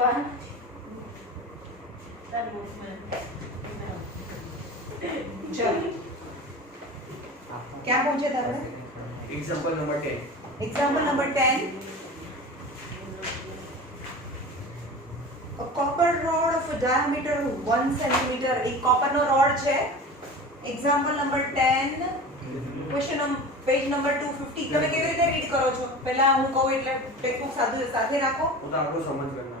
બહાર चल क्या पहुंचे थे આપણે? Example number 10. Example number 10. A copper rod of a diameter 1 centimeter. એક copper નો rod છે. Example number 10. Question page number 250. તમે કેવી રીતે રીડ કરો છો? પહેલા હું કહું એટલે ટેક્સ્ટબુક સાથે રાખો. હું તો આપણો સમજ કરના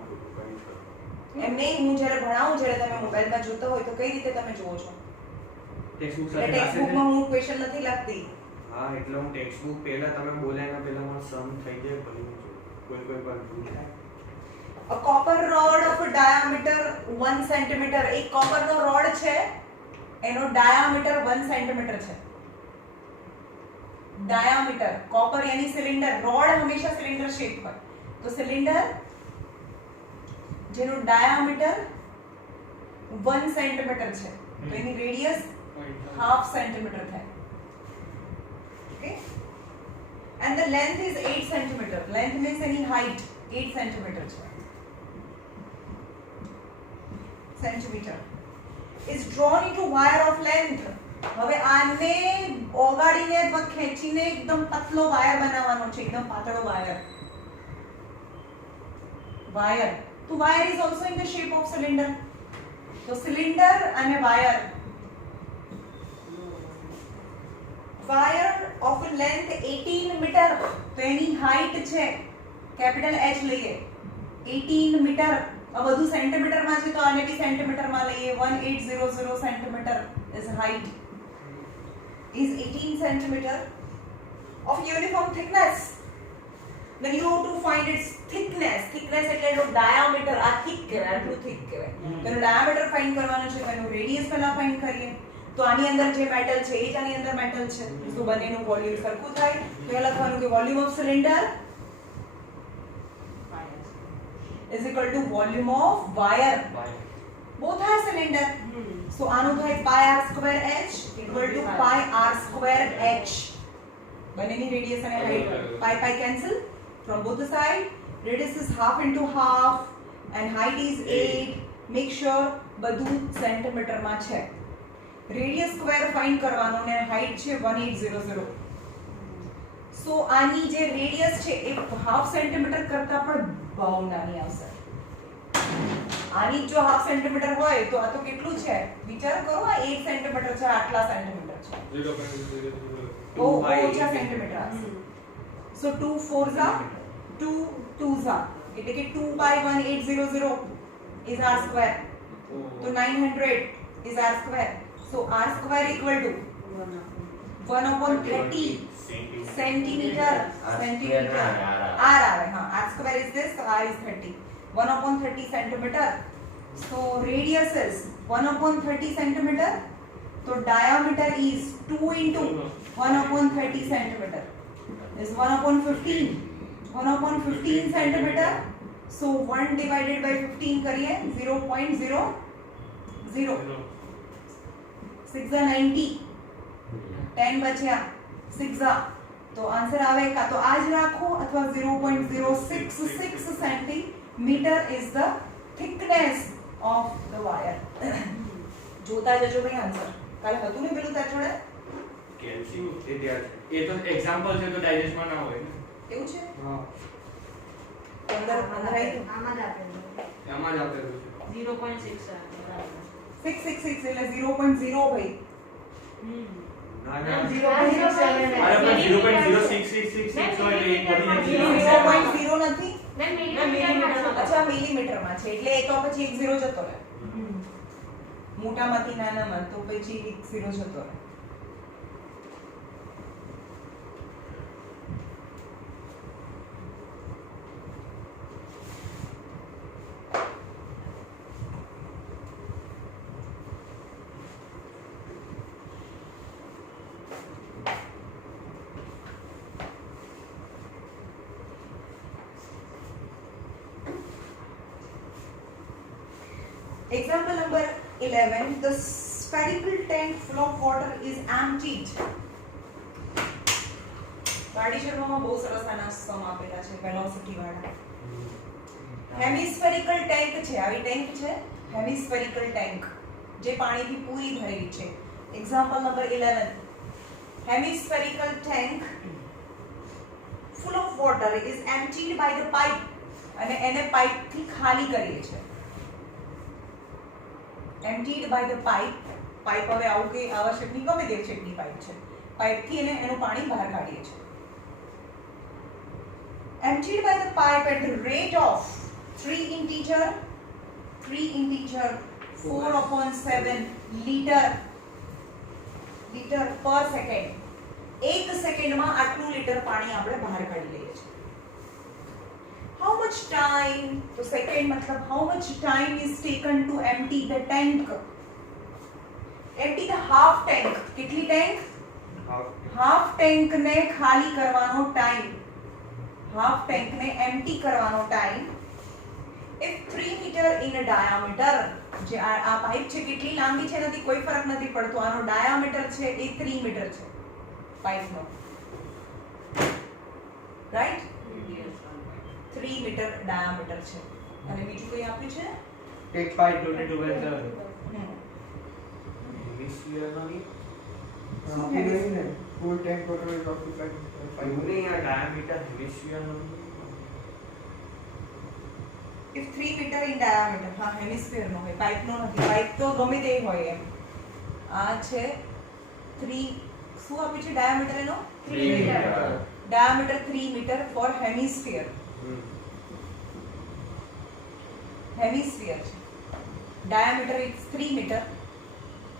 એમ નહીં, હું જ્યારે ભણાવું, જ્યારે તમે મોબાઈલમાં જોતા હોય તો કઈ રીતે તમે જુઓ છો? ટેક્સ્ટબુક સાથે ટેક્સ્ટબુકમાં હું ક્વેશ્ચન નથી લખતી. હા, એટલે હું ટેક્સ્ટબુક પહેલા તમે બોલ્યા એના પહેલા મને સમ થઈ જાય પછી હું કોઈ પર ભૂલ થાય. A copper rod of a diameter 1 centimeter. એક copper નો rod છે, એનો diameter 1 centimeter છે. diameter copper यानी सिलेंडर. rod હંમેશા સિલિન્ડર શેપ હોય, તો સિલિન્ડર જેનો diameter 1 centimeter છે, તો એની રેડિયસ half centimeter થાય. Okay, and the length is 8 centimeter. length means any height 8 centimeter છે. centimeter is drawn into wire of length. હવે આને ઓગાડીને અથવા ખેંચીને એકદમ પતલો વાયર બનાવવાનો છે, એકદમ પાતળો વાયર. તો wire is also in the shape of cylinder. તો સિલિન્ડર અને wire of a length 18 metre, તો એની હાઈટ છે કેપિટલ H લઈએ 18 મીટર. આ બધું સેન્ટીમીટરમાં છે તો આને બી સેન્ટીમીટરમાં લઈએ. 1800 centimetre is height, is 18 centimeter of uniform thickness. Then you have to find its thickness. thickness એટલે એનો diameter. આ thick કહેવાય, આટલું thick કહેવાય. એનો diameter ફાઇન્ડ કરવાનો છે, એનો રેડિયસ પહેલા ફાઇન્ડ કરીએ. તો આની અંદર જે મેટલ છે એ જ આની અંદર મેટલ છે, તો બંનેનું વોલ્યુમ સરખું થાય. તો એ લખવાનું કે volume of cylinder is equal to volume of wire. Both are cylinder. So આનું થાય pi r square h equal to pi r square h. બંનેની રેડિયસ અને height pi cancel from both the side. Radius is half into half and height is 8. Make sure બધું સેન્ટીમીટરમાં છે. Radius square find કરવાનો ને height છે 1800. સો આની જે radius છે એ હાફ સેન્ટીમીટર કરતા પણ બહુ નાની આવશે. આની જો હાફ સેન્ટીમીટર હોય તો આ તો કેટલું છે વિચાર કરો. આ 8 સેન્ટીમીટર છે, આટલા સેન્ટીમીટર છે, 0.002 ઓછા સેન્ટીમીટર આવશે. સો 2 4s are 2 2s are એટલે કે 2 by 1800 is r square. તો 900 is r square. So r square equal to 1/30 centimeter. r આવે. હા, r square is this, so r is 30. 1/30 centimeter. So radius is 1/30 centimeter. So diameter is 2 into 1/30 centimeter is 1/15. 1/15 centimeter. So 1 divided by 15 करिए 0.00. 6 are 90. 10 बचा 6 are. तो answer आवे का तो आज રાખો અથવા 0.066 centimetre is the thickness of the wire. જોતા જજો ભાઈ આન્સર. કાલે હતું ને પેલું તાર જોડે કેલ્સી એ ત્યાં છે. એ તો એક્ઝામ્પલ છે તો ડાયજેસ્ટમાં ના હોય ને. એવું છે. હા, અંદર આવી તો આમાં જ આપેલું એમાં જ આપેલું છે 0.6 બરાબર. 666 એટલે 0.0 ભાઈ. ના ના 0.07 અરે પણ 0.0666 હોય એટલે એક બધી 0.0 નથી. મેં મિલીમીટરમાં. અચ્છા મિલીમીટરમાં છે એટલે એ તો પછી 1 0 જતો રહે. મોટામાંથી નાનામાં તો પછી 1 0 જતો રહે. Example number 11. The spherical tank full of water is emptied. ગાડી શર્મામાં બહુ સરસ આના સમ આપેલા છે વેલોસિટી વાળા. હેમિસ્ફેરિકલ ટેન્ક છે, આવી ટેન્ક છે હેમિસ્ફેરિકલ ટેન્ક જે પાણીથી પૂરી ભરેલી છે. Example number 11. Hemispherical tank full of water is emptied by the pipe અને એને પાઇપ થી ખાલી કરીએ છે. emptied by the pipe, pipe હવે આવું કે આવા શેપની ગમે તે શેપની પાઇપ છે, પાઇપ થી એનું પાણી બહાર કાઢીએ છે. emptied by the pipe at the rate of 3 integer 4/7 liter per second. એક સેકન્ડમાં આટલું લીટર પાણી આપણે બહાર કાઢી લઈએ છીએ. how much time, તો સેકન્ડ મતલબ how much time is taken to empty the tank? empty the half tank. કેટલી ટેન્ક? હાફ ટેન્ક ને ખાલી કરવાનો ટાઈમ, હાફ ટેન્ક ને એમ્પ્ટી કરવાનો time. if 3 meter in a diameter, જે આ પાઇપ છે કેટલી લાંબી છે નથી કોઈ ફરક નથી પડતો, આનો ડાયામીટર છે એ 3 મીટર છે પાઇપનો, રાઈટ? 3 મીટર ડાયામીટર છે. અને બીજું કઈ આપ્યું છે? Take 522 હેમિસ્ફિયર નહીં full tank total is occupied by 5 નહીં આ ડાયામીટર હેમિસ્ફિયર નહીં. if 3 meter in diameter, હા હેમિસ્ફિયર નો હોય, પાઇપ નો નથી. પાઇપ તો ગમે તે હોય એમ. આ છે 3, શું આપ્યું છે ડાયામીટર એનો? 3 meter. Diameter 3 metre for hemisphere. Hemisphere છે, ડાયામીટર ઇઝ 3 મીટર,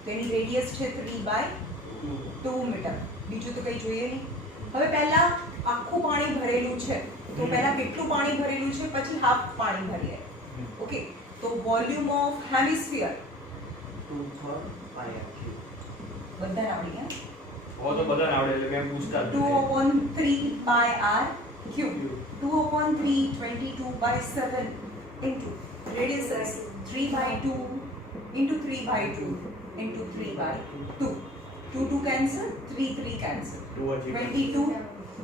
તેની રેડિયસ છે 3/2 મીટર. બીજું તો કઈ જોઈએ નહીં. હવે પહેલા આખું પાણી ભરેલું છે, તો પહેલા કેટલું પાણી ભરેલું છે પછી હાફ પાણી ભરીએ. ઓકે, તો વોલ્યુમ ઓફ હેમિસ્ફિયર 2/3 બધાને આવડી ગયા? ઓ તો બધાને આવડે એટલે મેં પૂછતા જ 2/3/r³ 2/3 22/7 into radius is 3/2 into 3/2 into 3/2. 2 cancel, 3 cancel. 22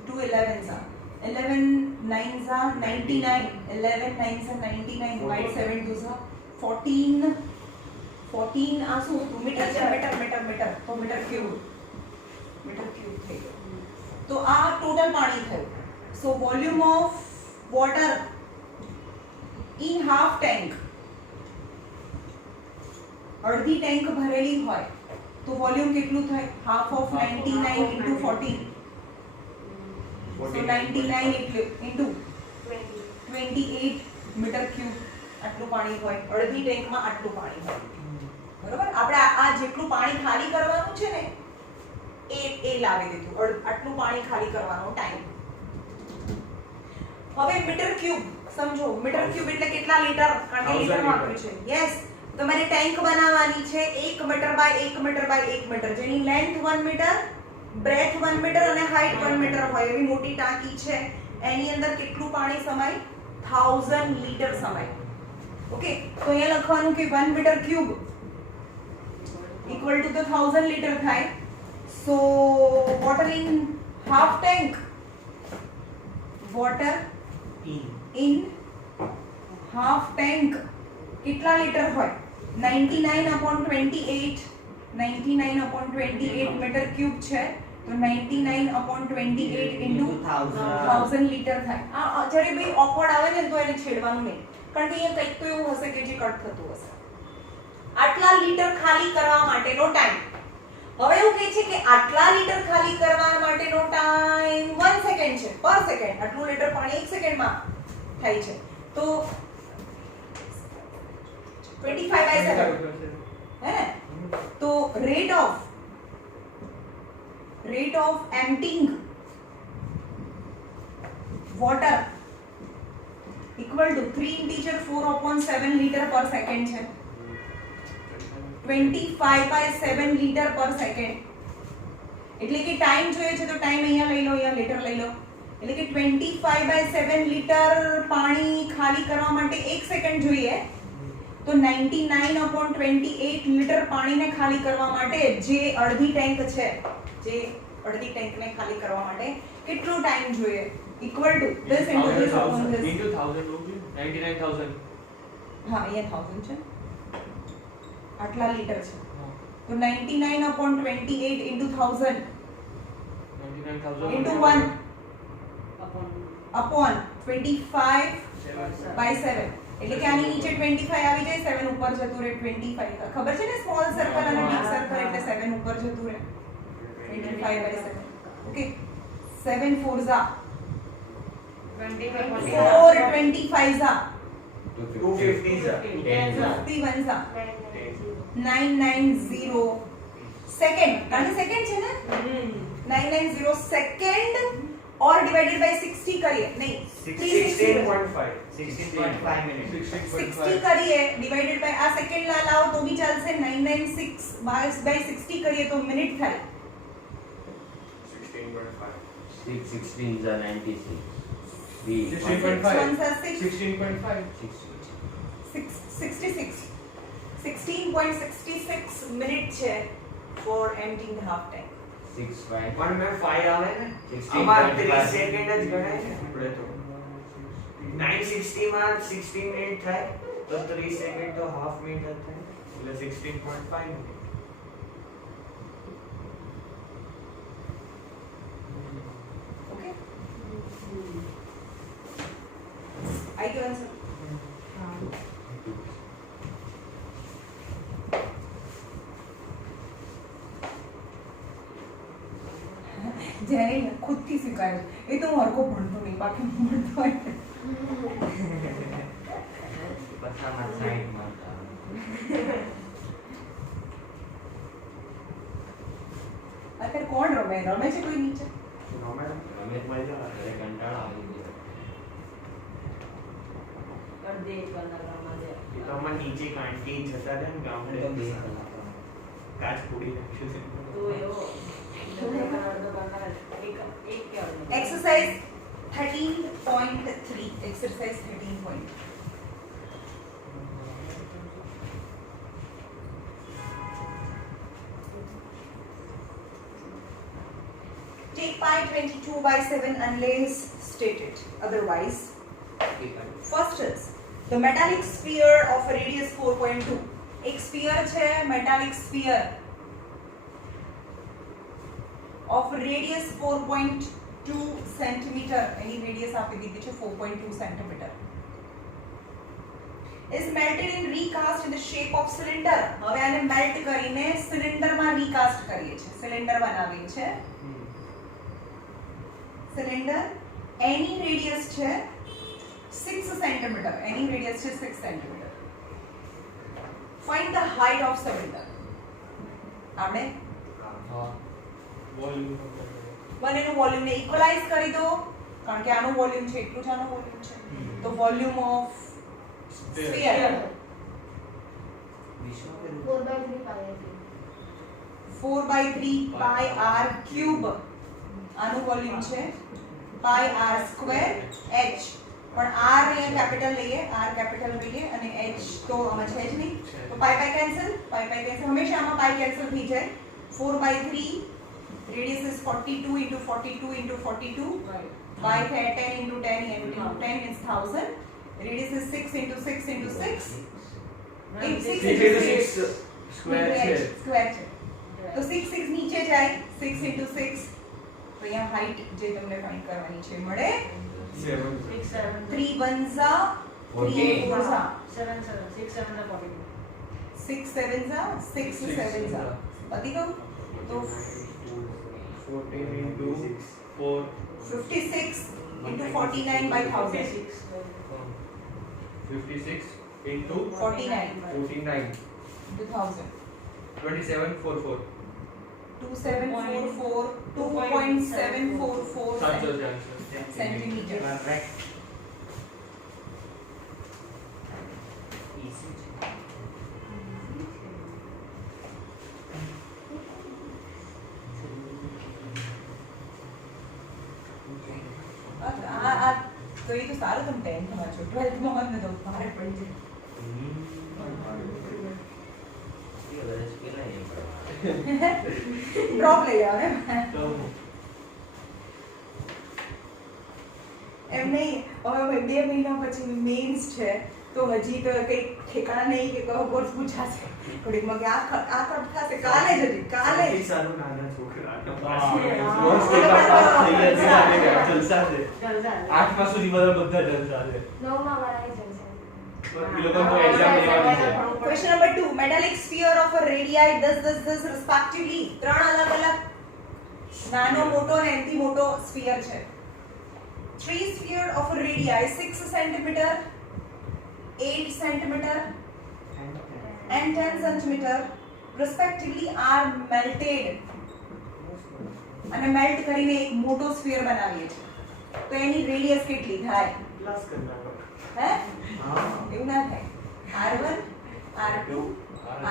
2 11s are 11 9s are 99, 11 9s are 99 by 7 2s are 14 આ શું હતું? મીટર છે, મીટર તો મીટર ક્યુબ થઈ ગયો. તો આ ટોટલ પાણી થયું. So volume of water in half tank, અડધી ટેન્ક ભરેલી હોય તો વોલ્યુમ કેટલું થાય? Half of 99 into 14. So 99 into 28 metre cube આટલું પાણી હોય. અડધી ટેન્કમાં આટલું પાણી હોય. બરોબર? આપણે આ જેટલું પાણી ખાલી કરવાનું છે ને એ લાવી દીધું. આટલું પાણી ખાલી કરવાનો ટાઈમ. હવે મીટર ક્યુબ સમજો. મીટર ક્યુબ એટલે કેટલા લીટર? કારણ કે લીટરમાં આપ્યું છે. યસ, તમારે ટેન્ક બનાવવાની છે 1 metre by 1 metre by 1 metre, જેની લેન્થ 1 મીટર, બ્રેથ 1 મીટર અને હાઈટ 1 મીટર હોય એવી મોટી ટાંકી છે. એની અંદર કેટલું પાણી સમાય? 1000 લીટર સમાય. ઓકે, તો અહીંયા લખવાનું કે 1 metre cube equal to the 1000 liter થાય. So water in half tank, water in half tank કેટલા લીટર હોય? 99/28 મીટર ક્યુબ છે, તો 99/28 into 1000 લીટર થાય. આ જ્યારે ભાઈ ઓકવર્ડ આવે ને તો એને છેડવાનું નહીં, કારણ કે અહીંયા કંઈક તો એવું હશે કે જે કટ થતું હશે. આટલા લીટર ખાલી કરવા માટેનો ટાઈમ. હવે એવું કહે છે કે આટલા લીટર ખાલી કરવા માટેનો ટાઈમ 1 સેકન્ડ છે, પર સેકન્ડ. આટલું લીટર પાણી 1 સેકન્ડમાં થાય છે, તો 25/7 હે ને? તો rate of emptying water equal to 3 integer 4/7 litre per second છે. 25/7 લીટર પર સેકન્ડ. એટલે કે ટાઈમ જોઈએ છે તો ટાઈમ અહીંયા લઈ લો, અહીંયા લીટર લઈ લો. એટલે કે 25/7 લીટર પાણી ખાલી કરવા માટે 1 સેકન્ડ જોઈએ, તો 99/28 લીટર પાણીને ખાલી કરવા માટે જે અડધી ટેન્ક છે, જે અડધી ટેન્કને ખાલી કરવા માટે કેટલો ટાઈમ જોઈએ? equal to this into this upon this. into 1000 होगी 99000 હા અહીંયા 1000 છે આટલા લીટર છે તો 99 upon 28 into 1000 99000 into 1 upon 25 by 7 એટલે કે આની નીચે 25 આવી જાય 7 ઉપર જતું રહે 25 ખબર છે ને સ્મોલ સર્કલ અને બિગ સર્કલ એટલે 7 ઉપર જતું રહે 25 by 7 okay 7 4s are 4 25s are 250 51s are 990 second કારણ કે સેકન્ડ છે ને 990 second और divided by 60 करिए नहीं 16.5 minutes 60 करिए divided by आ सेकंड ला लाओ तो भी चलसे 996 by 60 करिए तो मिनट થાય 16.5 6 16s are 96. 66 16.66 મિનિટ છે for emptying the half tank 6 5 પણ મે 5 આવે ને 16.5 આમાં 3 સેકન્ડ જ ગણાય છે આપણે તો 960 માં 16 મિનિટ થાય તો 3 સેકન્ડ તો હાફ મિનિટ જ થાય એટલે 16.5 મિનિટ ओके आई गयो आंसर જેને ખુદથી સ્વીકારે એ તો હું હરકો ભણતો નહીં બાકી ભણતો હોય બસામાં સાઈડ મારતા અત્યારે કોણ રમે રમે છે કોઈ નીચે નોર્મલ રમેશ મળી જાવ ઘરે કંટાળો આવી ગયો એ તો અમાર નીચે કાંટી જતા હતા ને ગામડે તો 2 કલાક કાચ ફોડી નાખ્યું છે exercise 13.3 exercise 13. Take pi 22 by 7 unless stated otherwise. First is the metallic sphere of a radius 4.2. एक sphere છે metallic sphere of radius 4.2 centimeter. Any radius આપી દીધી છે 4.2 centimeter. Is melted in recast in the shape of cylinder. હવે આને melt કરીને cylinder માં recast કરીએ છે. સિલિન્ડર બનાવીએ છે. સિલિન્ડર એની રેડિયસ છે 6 centimeter. એની રેડિયસ છે 6 centimeter. Find the height of cylinder. આપણે વોલ્યુમ બંનેનું વોલ્યુમ ને ઇક્વલાઇઝ કરી દો કારણ કે આનું વોલ્યુમ છે એટલું જ આનું વોલ્યુમ છે તો volume of sphere 4/3 pi r cube આનું વોલ્યુમ છે pi r સ્ક્વેર h પણ r ને કેપિટલ લઈએ r કેપિટલ લઈએ અને h તો આમાં છે જ નહીં તો pi કેન્સલ હંમેશા આમાં pi કેન્સલ થઈ જાય 4/3 radius is 42 into 42 into 42 by 10 into 10 into 10 is 1000 radius is 6 into 6 into 6 6 into 6 square છે સ્ક્વેર છે તો 6 6 નીચે જાય 6 into 6 તો અહીંયા હાઈટ જે તમને ફાઇન્ડ કરવાની છે મળે 3 1s are 3 4s are 6 7s are 6 7s are પતી ગયું તો 14 into 4 56 into 49 by 1000 56 into 49 49 into 1000 2744 2744 2.744 સાચો છે આન્સર centimeter. તો એ તો સારું તમે 10th માં છો 12th માં મને તો ભારે પડી જાય ડ્રોપ લઈ આવે તો એમ નહીં, હવે 2 મહિના પછી મેઇન્સ છે તો હજી તો કઈ ઠેકાણા નહીં કે કયો કોર્સ પૂછાશે થોડીકમાં કે આ કટ થશે કાલે જ હજી કાલે જ. સૌથી સારું નાના છોકરાનો મોસ્ટ પેપર પાસ થઈ ગયા છે આજે જલસા છે જલસા. 8 માં સુધી બધા જલસા છે નવમા વાળા જલસા. એ લોકો તો એક્ઝામ લેવાની છે. Question number 2. Metallic sphere of a radii 10 respectively. 3 અલગ અલગ નાનો મોટો અને એનથી મોટો સ્ફિયર છે. 3 sphere of a radii 6 cm, 8 cm and 10 cm respectively are melted. અને મેલ્ટ કરીને એક મોટો સ્ફિયર બનાવીએ છીએ તો એની રેડિયસ કેટલી થાય? પ્લસ કરવાનો. હે હા. એવું ના થાય. R1 R2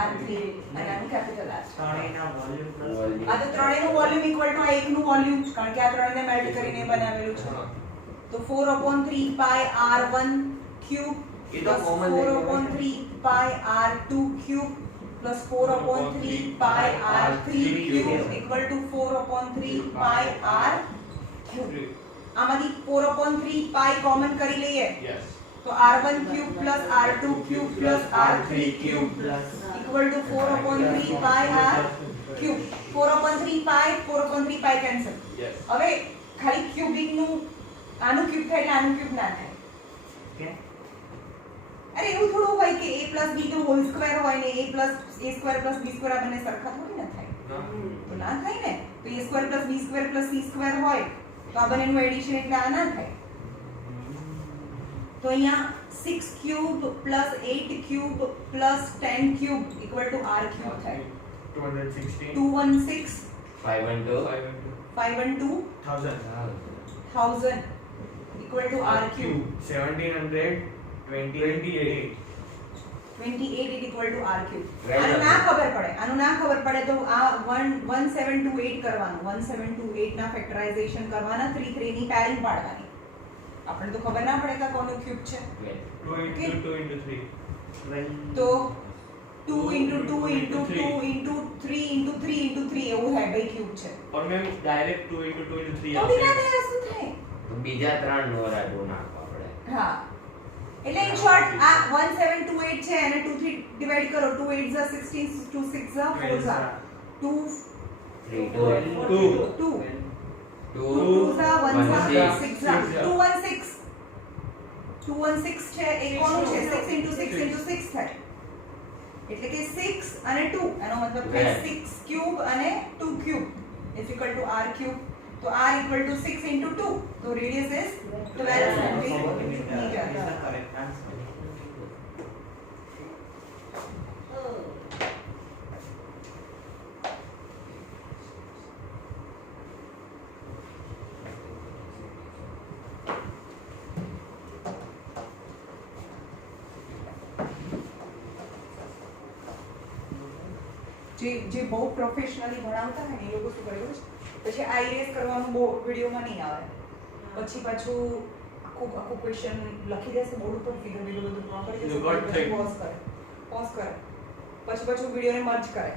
R3 અને આનું કેપિટલ R. ત્રણેયના વોલ્યુમ પ્લસ આ તો ત્રણેયનું વોલ્યુમ ઇક્વલ ટુ આ એકનું વોલ્યુમ કારણ કે આ ત્રણેયને મેલ્ટ કરીને બનાવેલું છે. તો 4/3 pi R1 cube એ તો plus common 4/3 pi R2 cube plus 4/3 pi R3 cube equal to 4/3 pi R cube. આમાંથી 4/3 pi કોમન કરી લઈએ યસ તો R1 cube plus R2 cube plus R3 cube plus equal to 4/3 pi R cube. 4/3 pi cancel. Yes હવે ખાલી cubic નું આનું cube થાય એટલે આનું ક્યુબ ના થાય. કે અરે એવું થોડું હોય કે a b નો હોલ સ્ક્વેર હોય ને a square plus b square આ બંને સરખા થોડી ના થાય. તો ના થાય ને. તો a square plus b square plus c square હોય તો આ બંનેનું એડિશન એટલે આ ના થાય. તો અહીંયા 6 cube plus 8 cube plus 10 cube equal to r cube થાય. 216 216 512 512 1000 1000 equal to r cube. 1728 28 is equal to r cube. Right. આનું ના ખબર પડે તો આ 1728 કરવાનું. 1728 ના ફેક્ટરાઇઝેશન કરવાના 3 3 ની પેરિંગ પાડવાની. આપણે તો ખબર ના પડે કે કોનું ક્યુબ છે. 2 into 3 તો 2 into 2 into 2 into 3 into 3 into 3 એવું થાય ભાઈ ક્યુબ છે. और मैम डायरेक्ट 2 into 2 into 3 તો બી ના થાય શું થાય? તો બીજા 3 નો રાડો નાખવા પડે. હા એટલે ઇન શોર્ટ આ 1728 છે અને 2 3 ડિવાઇડ કરો 2 8 is 16 2 6 is 4 is 2 3 2 2 2 2 is 1 16 6 216 216 છે એક કોનું છે 6 into 6 into 6 થાય એટલે કે 6 અને 2 એનો મતલબ કે 6 ક્યુબ અને 2 cube is equal to r cube. તો r equal to 6 into 2 so radius is 12 centimeter. જે બહુ પ્રોફેશનલી ભણાવતા હોય ને એ લોકો શું કરે ખબર છે? પછી આ ઇરેઝ કરવાનું બહુ વિડીયોમાં નહીં આવે. પછી પાછું આખું ક્વેશ્ચન લખી દેશે બોર્ડ ઉપર ફિગર વિડિયો બધું ડ્રો કરી દેશે Got પછી it. પોઝ કરે પછી પાછું વિડીયોને મર્જ કરે.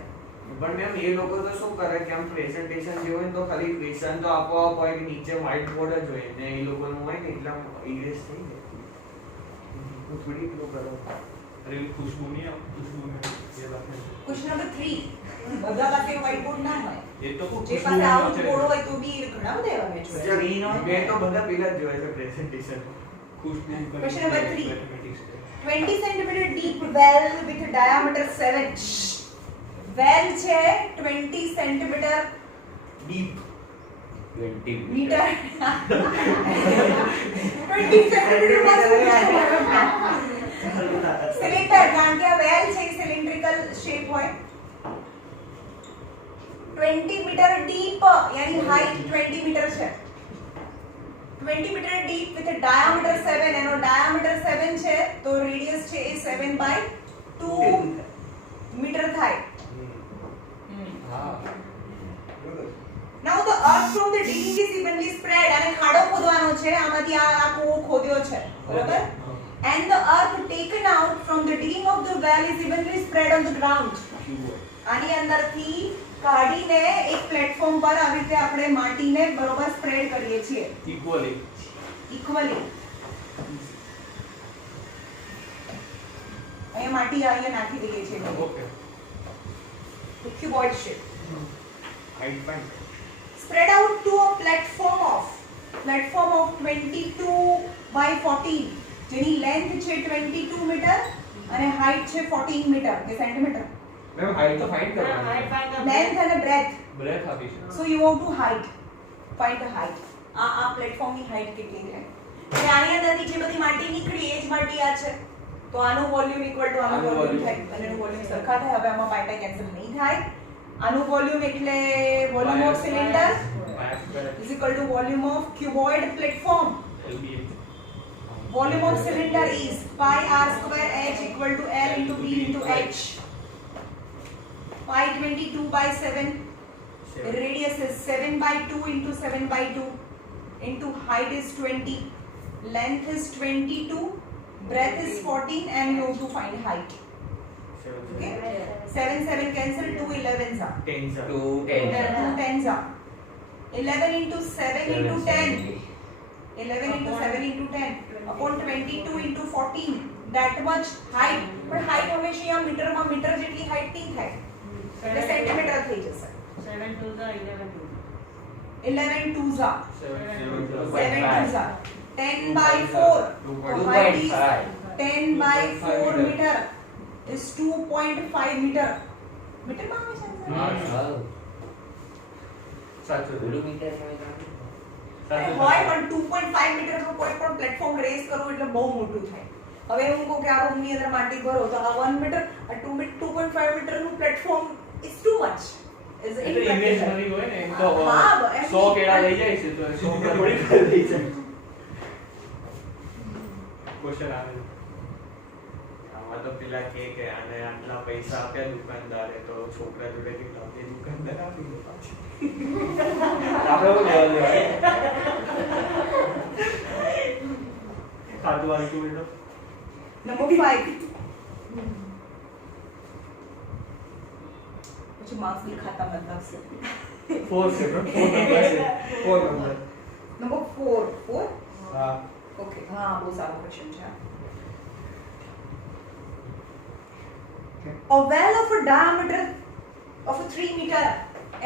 પણ મેમ એ લોકો તો શું કરે કે આમ પ્રેઝન્ટેશન જે હોય ને તો ખાલી ક્વેશ્ચન તો આપોઆપ હોય કે નીચે વ્હાઇટ બોર્ડ જ હોય ને એ લોકોનું હોય ને એટલા ઇરેઝ થઈ જાય. હું થોડી પેલું કરો अरे खुशबू नहीं है खुशबू में ये बात है ક્વેશ્ચન નંબર 3 બધા પાસે વ્હાઇટ બોર્ડ ના હોય. ये तो જે खुशबू પાસે में આવું होते બોર્ડ हैं હોય તો બી ઘણા બધા એવા મેં જોયા. મેં તો બધા પેલા જ જોયા છે presentation. Khushboo Question number 3. Mathematics 20 cm deep well with diameter 7. well છે 20 cm ડીપ 20 मीटर 20 સેન્ટીમીટર માં સિલિન્ડર કારણ કે આ વેલ છે સિલિન્ડ્રિકલ શેપ હોય 20 મીટર ડીપ યાની હાઈટ 20 મીટર છે 20 મીટર ડીપ વિથ ડાયામીટર 7 એનો ડાયામીટર 7 છે તો રેડિયસ છે એ 7/2 મીટર થાય. Now the earth from the digging is evenly spread અને ખાડો ખોદવાનો છે આમાંથી આ કૂવો ખોદ્યો છે બરાબર and the earth taken out from the digging of the well is evenly spread on the ground. આની અંદરથી કાઢીને એક પ્લેટફોર્મ પર આવી રીતે આપણે માટીને બરોબર સ્પ્રેડ કરીએ છીએ. Equally equally. અહીંયા માટી અહીંયા નાખી દઈએ છીએ ઓકે તો cuboid shape. હાઈટ પણ Spread out to a platform of 22 by 14 જેની length છે 22 મીટર અને height છે 14 મીટર કે સેન્ટીમીટર. મેમ હાઈટ તો ફાઇન્ડ હા, કરવાની height find the Length અને breadth. બ્રેથ આપી છે So you want to height. Find the height. આ પ્લેટફોર્મ ની હાઈટ કેટલી છે? એટલે આની અંદરથી જે બધી માટી નીકળી એ જ માટી આ છે. તો આનું વોલ્યુમ ઇક્વલ ટુ આનું આનું વોલ્યુમ volume. થાય અને એનું વોલ્યુમ સરખા થાય. હવે આમાં પાઈ કેન્સલ નહીં થાય. આનું વોલ્યુમ એટલે volume of cylinder is equal to volume of cuboid platform. Volume of cylinder is pi r square h equal to L into B into H. Pi 22 by 7. Radius is 7 by 2 into 7 by 2 into height is 20. Length is 22. Breadth is 14 and you have to find height. Okay? 7 7 cancel, 2 11s are. 10 2 Then 10 2 10s are. 11 into 7 into 10. 11 into 7 into 10 upon 22 into 14. That much height. But height હંમેશા અહીંયા મીટરમાં metre જેટલી height નહીં થાય. એટલે centimetre થઈ જશે. 7 to the 11 to 11 twos are. 7 twos are. 10 by 4. So height is 10 by 4 meter is 2.5 meter. Metre માં આવે છે answer? સાચું થોડું મીટર અરે હોય પણ 2.5 મીટર નો કોઈ પણ પ્લેટફોર્મ રેઝ કરવું એટલે બહુ મોટું થાય. હવે હું કહું કે આ રૂમ ની અંદર માટી ભરો તો આ 1 મીટર આ 2.5 મીટર નું platform is too much. Is એટલે ઇમેજ નવી હોય ને એમ તો હા, 100 કેળા લઈ જાય છે તો 100 પર થોડી કરી જાય ક્વેશ્ચન આવે છે. આમાં તો પેલા કે આને આટલા પૈસા આપ્યા દુકાનદારે તો છોકરા જોડે કે તમે દુકાનદાર આપી દો પાછું. આપણે એવું લેવા દેવા ખાતું આવી ગયું બેટો નંબર 5. પછી માર્ક્સ લિખાતા બદલાવશે. 4 છે 4 નંબર છે 4 નંબર નંબર 4. 4? હા ઓકે. હા, બહુ સારો ક્વેશ્ચન છે. A well of a diameter of a 3 meter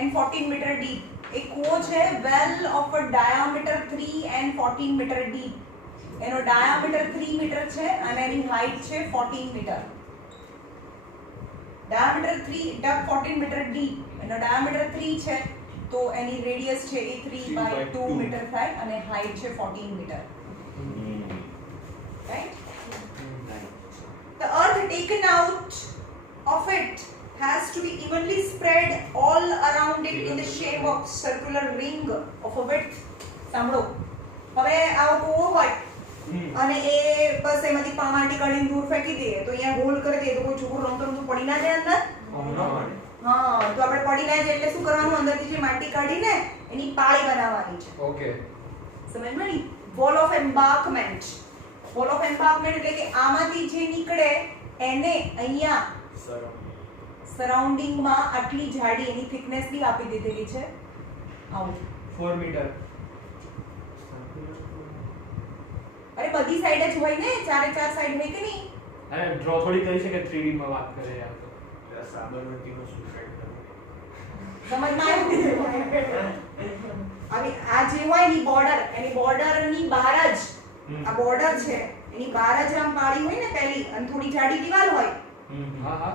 and 14 meter deep. એક કૂવો છે well of a diameter 3 and 14 meter deep. એનો diameter 3 meter છે અને એની height છે 14 meter. diameter 3 14 meter deep. એનો diameter 3 છે તો એની radius છે એ 3 by 2 meter થાય અને height છે 14 meter. Right? The earth taken out of it has to be evenly spread all around it in the shape of circular ring of a width. સાંભળો, હવે આવો કૂવો હોય અને એ બસ એમાંથી માટી કાઢીને દૂર ફેંકી દઈએ તો અહીંયા હોલ કરી દઈએ તો કોઈ છોકરું રમતો રમતો પડી ના જાય અંદર. હા, તો આપણે પડી ના જાય એટલે શું કરવાનું, અંદરથી જે માટી કાઢીને એની પાળી બનાવવાની છે. ઓકે સમજ પડી? Wall of embankment. Wall of embankment એટલે કે આમાંથી જે નીકળે એને અહીંયા સરાઉન્ડિંગમાં આટલી જાડી એની થિકનેસ બી આપી દીધેલી છે. આવું 4 મીટર અરે બધી સાઈડ જ હોય ને, ચારે ચાર સાઈડ હોય કે નહીં? અરે ડ્રો થોડી કરી છે કે 3D માં વાત કરે યાર તો સાબરમતીનો સુસાઇડ કર્યો. સમજમાં આવ્યું? હવે આ જે હોય એની બોર્ડરની બહાર જ આ બોર્ડર છે એની બહાર જ આમ પાળી હોય ને પહેલી અને થોડી જાડી દીવાલ હોય. હા હા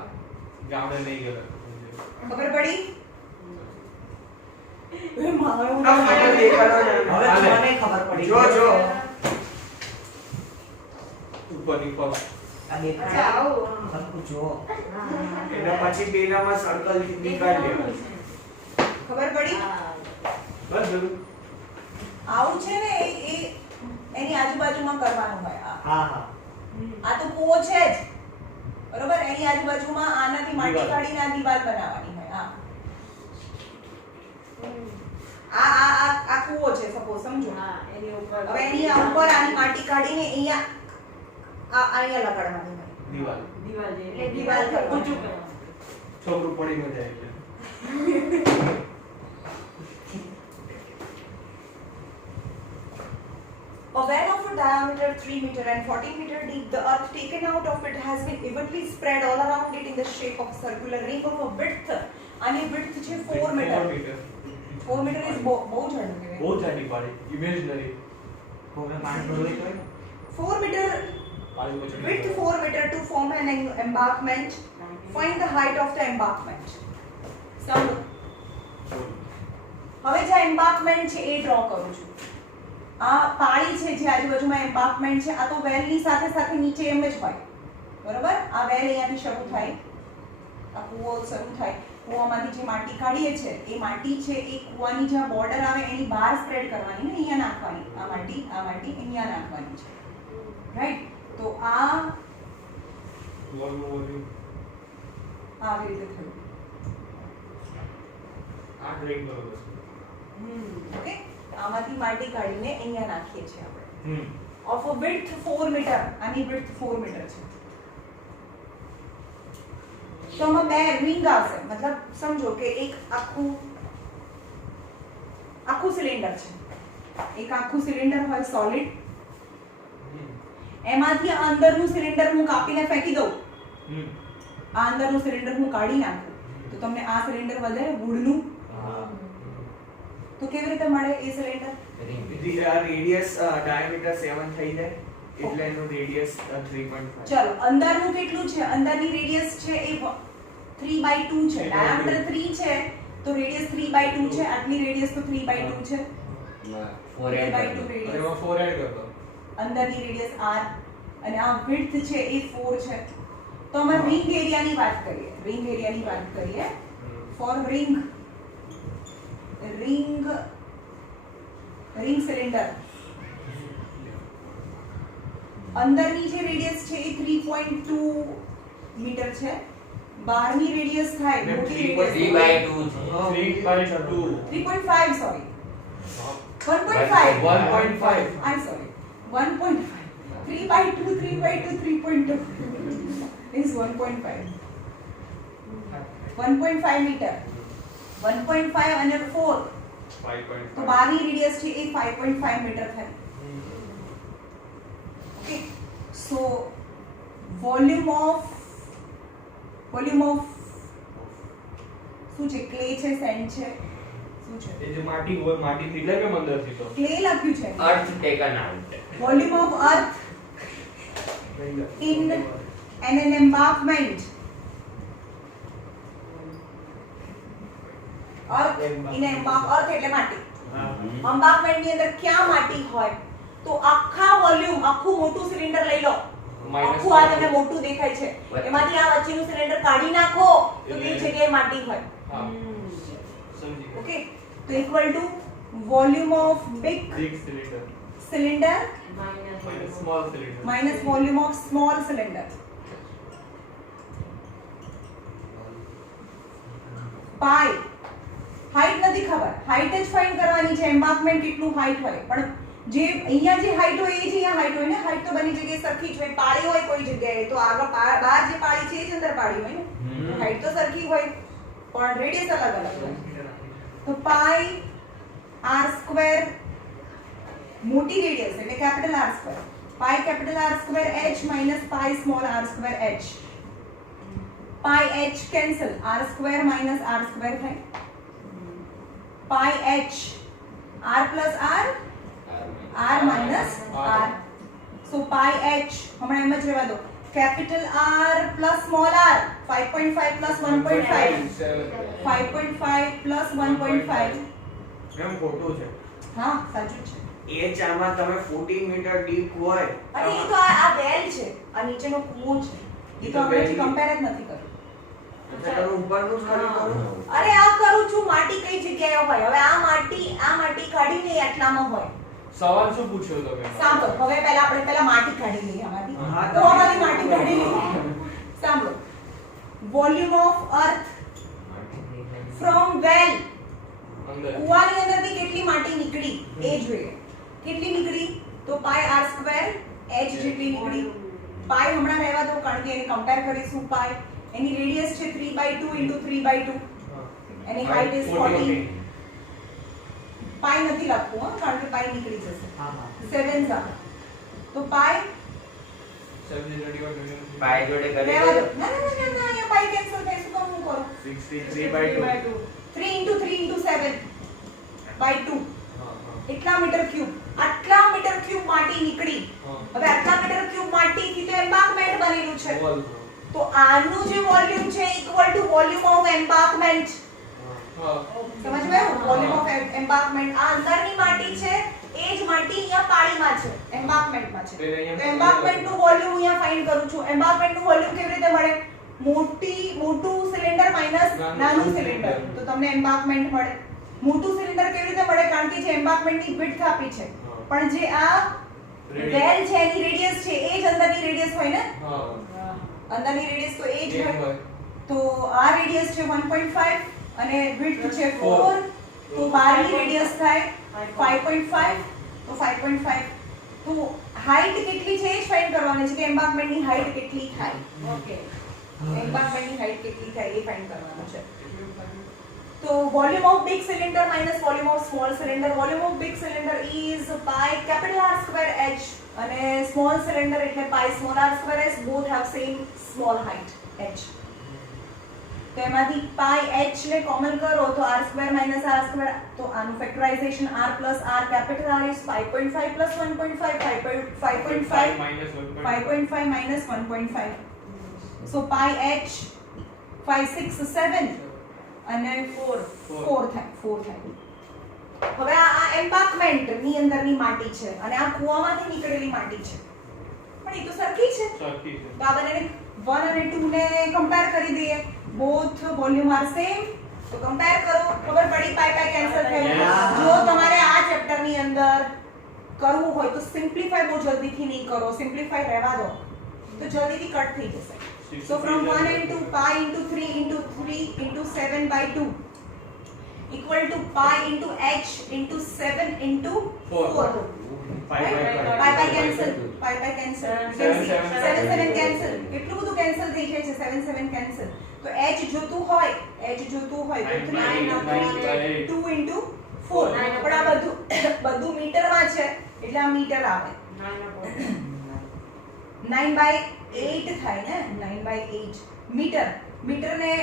ગામડે નહીં ગયો ખબર પડી? એ મારો હવે દેખાડો ને. હવે મને ખબર પડી. જો ઉપરની પગ અચ્છા, આવું. એટલે પછી પેલામાં સર્કલ નીકાળી લેવાનું. ખબર પડી? બસ જરૂર આવું છે ને એ એની આજુબાજુમાં કરવાનું હોય. હા આ તો કૂવો છે જ બરોબર, એની આજુબાજુમાં આનાથી માટી કાઢીને આ દીવાલ બનાવવાની હોય. આ કૂવો છે સપોઝ, સમજો. હા, એની ઉપર હવે એની આ ઉપર આની માટી કાઢીને અહીંયા અહીંયા લગાડવાની હોય. દીવાલ દીવાલ જે એટલે દીવાલ કરવાનું. ઊંચું કરવાનું. છોકરું પડી ન જાય એટલે A well of a diameter 3 meter and 40 meter deep, the earth taken out of it has been evenly spread all around it in the shape of a circular ring of a width. અને width છે 4 meter. 4 meter is બહુ જાડું કહેવાય. બહુ જાડી પાડી imaginary હવે પાણી ભરવું હોય 4 meter પાડી બચડી width 4 meter to form an embankment. Find the height of the embankment. સમજો. હવે જે embankment છે એ ડ્રો કરું છું. આ પાળી છે જે આજુબાજુમાં embankment છે, આ તો વેલની સાથે સાથે નીચે એમ જ હોય, બરાબર? આ વેલ અહીંયાથી શરૂ થાય, આ કૂવો શરૂ થાય, કૂવામાંથી જે માટી કાઢીએ છે એ માટી છે એ કૂવાની જ્યાં બોર્ડર આવે એની બહાર સ્પ્રેડ કરવાની ને અહીંયા નાખવાની. આ માટી અહીંયા નાખવાની છે, રાઈટ? તો આ આવી રીતે થયું. આ ડ્રેગ બરોબર ઓકે, આમાંથી માટી કાઢીને અહીંયા નાખીએ છીએ આપણે. છે ઓફ અ width 4 meter, આની width 4 meter છે. તો આમાં બે રિંગ આવશે, મતલબ સમજો કે એક આખું સિલિન્ડર છે, એક આખું સિલિન્ડર હોય સોલિડ, એમાંથી આ અંદરનું સિલિન્ડર હું કાપીને ફેંકી દઉં, આ અંદરનું સિલિન્ડર હું કાઢી નાખું, તો તમને આ સિલિન્ડર વધે વુડનું. તો કેવી રીતે મળે એ સિલિન્ડર? રેડિયસ ડાયામીટર 7 થઈ જાય એટલે એનું રેડિયસ 3.5. ચલો, અંદરનું કેટલું છે? અંદરની રેડિયસ છે એ 3/2 છે. ડાયામીટર 3 છે તો રેડિયસ 3/2 છે. આટલી રેડિયસ તો 3/2 છે. 4 એડ 3/2 કરો. રેડિયસ. એમાં 4 એડ કરતો અંદરની રેડિયસ r અને આ width છે એ 4 છે. તો અમે રિંગ એરિયાની વાત કરીએ. ફોર રિંગ સિલિન્ડર અંદરની જે રેડિયસ છે એ 3.2 મીટર છે. બહારની રેડિયસ થાય મોટી radius 3/2 3.5 sorry 1.5 I'm sorry 1.5 3/2 3.2 is 1.5 meter 1.5 અને 4 તો બહારની રેડિયસ છે એ 5.5 મીટર થાય. ઓકે, સો વોલ્યુમ ઓફ શું છે? ક્લે છે, સેન્ડ છે, શું છે? એ જે માટી હોય માટી નીકળે કે અંદરથી તો ક્લે લખ્યું છે. Earth taken out. Volume of earth in an embankment. Earth એટલે માટી. embankment ની અંદર ક્યાં માટી હોય? તો આખા વોલ્યુમ, આખું મોટું સિલિન્ડર લઈ લો. આખું આ તમને મોટું દેખાય છે, એમાંથી આ વચ્ચેનું સિલિન્ડર કાઢી નાખો તો તે જગ્યાએ માટી હોય. હા સમજી ગયો. ઓકે, તો equal to volume of big big cylinder cylinder minus small cylinder minus volume of small cylinder. pi height નથી ખબર, height જ ફાઇન્ડ કરવાની છે. embankment કેટલું height હોય, પણ જે અહીંયા જે height હોય એ જ અહીંયા height હોય ને. height તો બની જગ્યાએ સરખી જ હોય. પાળી હોય કોઈ જગ્યાએ તો આગળ બહાર જે પાળી છે એ જ અંદર પાળી હોય ને. height તો સરખી હોય પણ રેડિયસ અલગ અલગ હોય. તો pi r square મોટી રેડિયસ એટલે capital R square. pi capital R square h minus pi small r square h. pi h cancel, r square minus r square થાય. pi h r plus r minus r. so pi h હમણાં એમ જ રહેવા દો. capital R plus small r 5.5 plus 1.5 5.5 plus 1.5. એમ ખોટું છે. હા સાચું છે. એચ આમાં તમે 14 મીટર ડીપ હોય અરે એ તો આ વેલ છે, આ નીચેનો કૂવો છે. એ તો આપણે હજી કમ્પેર જ નથી કર્યું. એટલે તમે ઉપરનું જ ખાલી કરો. અરે આ કરું છું, માટી કઈ જગ્યાએ હોય. હવે આ માટી કાઢીને આટલામાં હોય. સવાલ શું પૂછ્યો તમે? સાંભળો, હવે આપણે માટી કાઢી લઈએ આમાંથી. હા, તો આમાંથી માટી કાઢી લઈએ. સાંભળો, વોલ્યુમ ઓફ અર્થ ફ્રોમ વેલ. અંદર કૂવાની અંદરથી કેટલી માટી નીકળી એ જોઈએ. કેટલી નીકળી? તો પાઈ r સ્ક્વેર h જેટલી નીકળી. પાઈ હમણાં રહેવા દો કારણ કે એને કમ્પેર કરીશું. પાઈ એની રેડિયસ છે 3/2 * 3/2. એની હાઈટ ઇઝ 40. પાઈ નથી લખવું હા, કારણ કે પાઈ નીકળી જશે. હા હા 7s આવે તો પાઈ 7 પાઈ જોડે કરી રહેવા દો. દો. ના ના ના ના, અહીંયા પાઈ કેન્સલ થાય. શું કામ હું કરું? 63/2 3 into 3 into 7 by 2 હા હા એટલા મીટર ક્યુબ. આટલા મીટર ક્યુબ માટી નીકળી. હા હવે આટલા મીટર ક્યુબ માટીથી તો એમ્બાર્કમેન્ટ બનેલું છે. વોલ તો આનું જે વોલ્યુમ છે equal to volume of embankment. હા સમજ ગયો? Volume of embankment. આ અંદરની માટી છે, એ જ માટી અહીંયા પાણીમાં છે, એમ્બાર્કમેન્ટમાં છે. એટલે અહીંયા તો એમ્બાર્કમેન્ટનું વોલ્યુમ અહીંયા ફાઇન્ડ કરું છું. એમ્બાર્કમેન્ટનું વોલ્યુમ કેવી રીતે મળે? મોટું સિલિન્ડર માઈનસ નાનું સિલિન્ડર, તો તમને એમ્બાર્કમેન્ટ મળે. મોટું સિલિન્ડર કેવી રીતે મળે? કારણ કે જે એમ્બાર્કમેન્ટની વિડ્થ આપી છે, પણ જે આ વેલ છે એની રેડિયસ છે એ જ અંદરની રેડિયસ હોય ને. હા અંદરની રેડિયસ તો એ જ એક હોય. હોય તો આ રેડિયસ છે 1.5 અને વિડ્થ છે 4, તો બહારની રેડિયસ થાય 5.5. તો 5.5 તો હાઈટ કેટલી છે એ જ ફાઇન્ડ કરવાની છે કે એમ્બાર્કમેન્ટની હાઈટ કેટલી થાય. ઓકે એમ્બાર્કમેન્ટની હાઈટ કેટલી થાય એ ફાઇન્ડ કરવાનું છે. તો volume of big cylinder minus volume of small cylinder. Volume of big cylinder is pi capital R square h અને small cylinder એટલે pi small r square h. both have same small height h. તો એમાંથી pi h ને common કરો તો r square minus r square, તો આનું ફેક્ટરાઇઝેશન r plus r capital R is 5.5 plus 1.5 5.5 minus 1.5 5.5 minus 1.5. So pi h 5 6 7 અને 4 થાય. હવે આ એમ્બાર્કમેન્ટ ની અંદરની માટી છે અને આ કૂવામાંથી નીકળેલી માટી છે, પણ એ તો સરખી છે. સરખી છે તો આ બંનેને 1 અને 2 ને કમ્પેર કરી દઈએ. Both volume are same. તો કમ્પેર કરો, ખબર પડી પાઈ કેન્સલ થઈ. Yeah. જો તમારે આ ચેપ્ટર ની અંદર કરવું હોય તો સિમ્પ્લિફાય બહુ જલ્દીથી નહીં કરો, સિમ્પ્લિફાય રહેવા દો તો જલ્દીથી કટ થઈ જશે. So from 1 into pi into 3 into 3 into 7 by 2 equal to pi into h into 7 into 4. Pi cancel. Pi cancel. 7 cancel. કેટલું બધું કેન્સલ થઈ જાય છે. 7 cancel. તો h જોતું હોય તો 3 into 2 into 4. પણ આ બધું મીટરમાં છે એટલે આ મીટર આવે. 9/8 થાય ને. 9/8 મીટર ને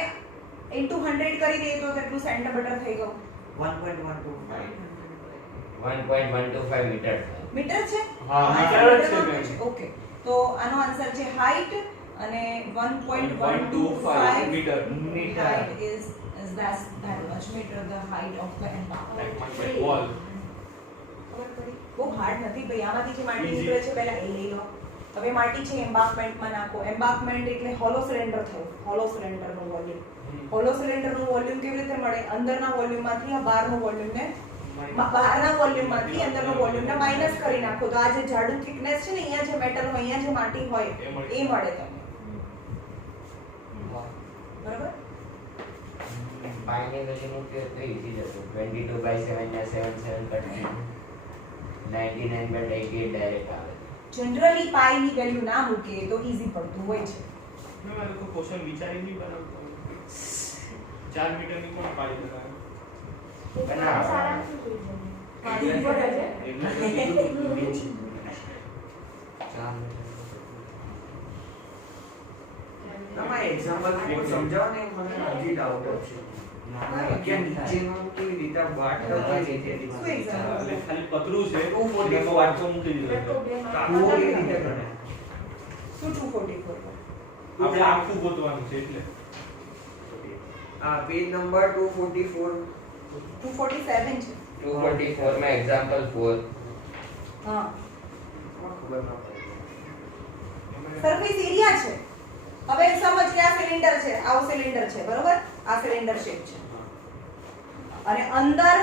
into 100 કરી દઈએ તો કેટલું સેન્ટીમીટર થઈ ગયું? 1.125 મીટર. મીટર છે. હા, મીટર જ છે બેન. ઓકે, તો આનો આન્સર છે હાઈટ અને 1.125 meter. height is that much meter the height of the embankment. like wall ખબર પડી? બહુ હાર્ડ નથી ભાઈ. આમાંથી જે માટી Easy. નીકળે છે પહેલા એ લઈ લો. હવે માટી છે એમ્બાર્કમેન્ટમાં નાખો. એમ્બાર્કમેન્ટ એટલે હોલો સિલિન્ડર થયું. હોલો સિલિન્ડરનું વોલ્યુમ. હોલો સિલિન્ડરનું વોલ્યુમ કેવી રીતે મળે? અંદરના વોલ્યુમમાંથી આ બહારનું વોલ્યુમને બહારના વોલ્યુમમાંથી અંદરનો વોલ્યુમને માઈનસ કરી નાખો તો આ જે જાડું થિકનેસ છે ને, અહીંયા જે મેટલ હોય, અહીંયા જે માટી હોય એ મળે. એ મળે તમને. બરાબર? પાઈની વેલ્યુ મૂકીએ તો ઈઝી જશે. 22/7 ને 7 કટ થઈ 99/88 ડાયરેક્ટ આવે. જનરલી પાઈ ની વેલ્યુ ના મૂકીએ તો ઈઝી પડતું હોય છે. મેં મારે કોઈ ક્વેશ્ચન વિચારી નહીં બનાવતો 4 મીટરની કોણ પાઈ બનાવે બનાવો. એટલે તો કીધું image. તમારે એક્ઝામ્પલ સમજાવો ને, મને હજી ડાઉટ છે. કે નીચેનું કેવી રીતે વાટ કરવી છે તે શું example? એટલે ખાલી પતરું છે 244 એમાં વાટકો મૂકી દીધો છે. આખું કેવી રીતે ગણે? શું 244? આપણે આખું ગોતવાનું છે એટલે આ પેજ નંબર 244. 247 છે. 244 માં એક્ઝામ્પલ 4. હા, ખબર ના પડે. સરફેસ એરિયા છે. હવે સમજ કે આ સિલિન્ડર છે, આવું સિલિન્ડર છે, બરોબર? આ સિલિન્ડર શેપ છે અને અંદર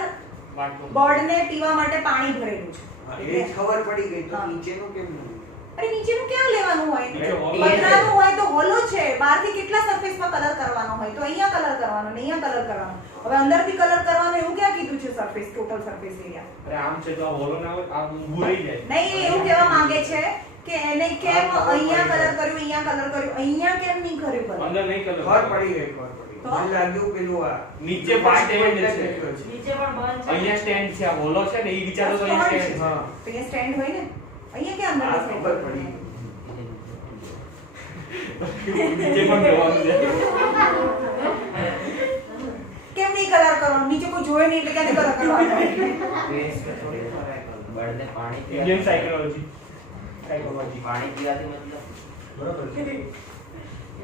વાટકો બર્ડને પીવા માટે પાણી ભરેલું છે. એ જ ખબર પડી ગઈ. તો હા. નીચેનું કેમ નહીં? અરે નીચેનું ક્યાં લેવાનું હોય? નીચે hollow પતરાનું હોય તો હોલો છે. બહારથી કેટલા સરફેસમાં કલર કરવાનો હોય તો અહીંયા કલર કરવાનો ને અહીંયા કલર કરવાનો. હવે અંદરથી કલર કરવાનો એવું ક્યાં કીધું છે? Surface, total surface area. અરે આમ છે તો આ હોલો ના હોય આ ઊભું રહી જાય નહીં, એવું કહેવા માંગે છે કે એને કેમ અહીંયા કલર કર્યું અહીંયા કલર કર્યું અહીંયા કેમ નહીં કર્યું કલર અંદર નહીં કલર ખબર પડી ગઈ તો? મને લાગ્યું પેલું આ નીચે પણ સ્ટેન્ડ છે નીચે પણ બંધ છે અહીંયા સ્ટેન્ડ છે આ હોલો છે ને એ વિચારો તો અહીંયા સ્ટેન્ડ છે હા તો એ સ્ટેન્ડ હોય ને અહીંયા કેમ આ અંદર ખબર પડી નીચે પણ જોવાનું છે કેમ નહીં કલર કરવાનો નીચે કોઈ જોવે નહીં એટલે ક્યાંથી કલર કરવાનો બળદને પાણી ઇન્ડિયન પીવાથી સાયકોલોજી પાણી પીવાથી મતલબ બરોબર છે એ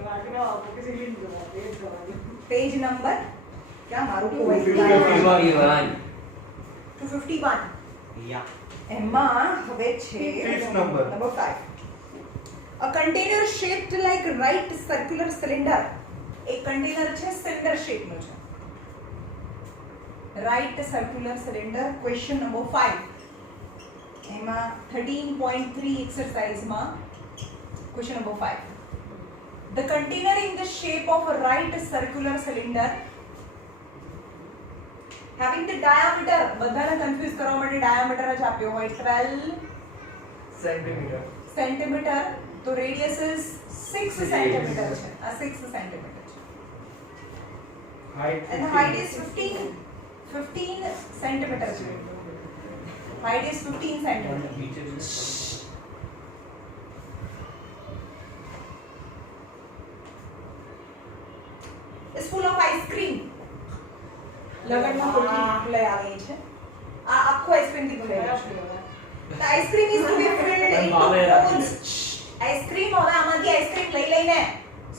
વાટનો આપો કે સિલિન જો એ જ કરવાનું પેજ નંબર ક્યાં મારું કોઈ 51 251 યા એમાં હવે છે Fifth number. Number 5 a container shaped like right circular cylinder એક કન્ટેનર છે સિલિન્ડર શેપ નું છે right circular cylinder question number 5 એમાં 13.3 exercise માં question number 5 the container in the shape of a right circular cylinder having the diameter બધાને confuse કરવા માટે diameter જ આપ્યો હોય 12 સેન્ટીમીટર centimeter તો radius is 6 centimeter છે આ 6 centimeter છે height and the height is 15 centimeter છે height is 15 centimeter is full of ice cream લગનમાં કોટી લઈ આવી છે આ આખો આઈસ્ક્રીમ થી ભરેલો છે the ice cream is to be filled into cones ice cream હવે આમાંથી આઈસ્ક્રીમ લઈ લઈને